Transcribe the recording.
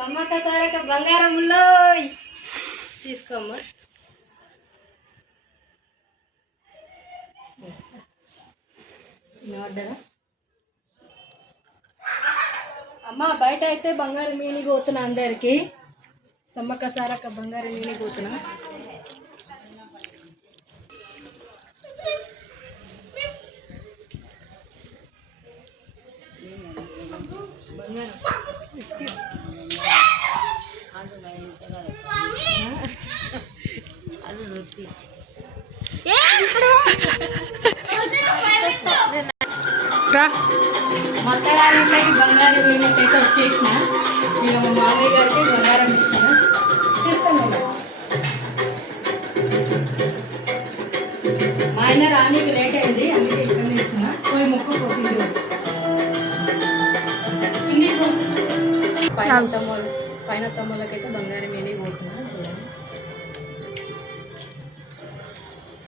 సమ్మక్క సారక్క బంగారంలో తీసుకోమ్మా. అమ్మ బయట అయితే బంగారం మీనికి పోతున్నా అందరికి. సమ్మక్క సారక్క బంగారం మీనికి పోతున్నా. మొత్తగారింట్లోకి బంగారం అయితే వచ్చేసిన. ఇక మా మామయ్య గారికి బంగారం ఇస్తాను. తీసుకోండి. మా ఆయన రానీకి లేట్ అయింది, అందుకే ఇక్కడ ఇస్తున్నా. పోయి మొక్కు పోతుంది. పైన తమ్ముళ్ళకైతే బంగారం ఏనే పోతున్నా.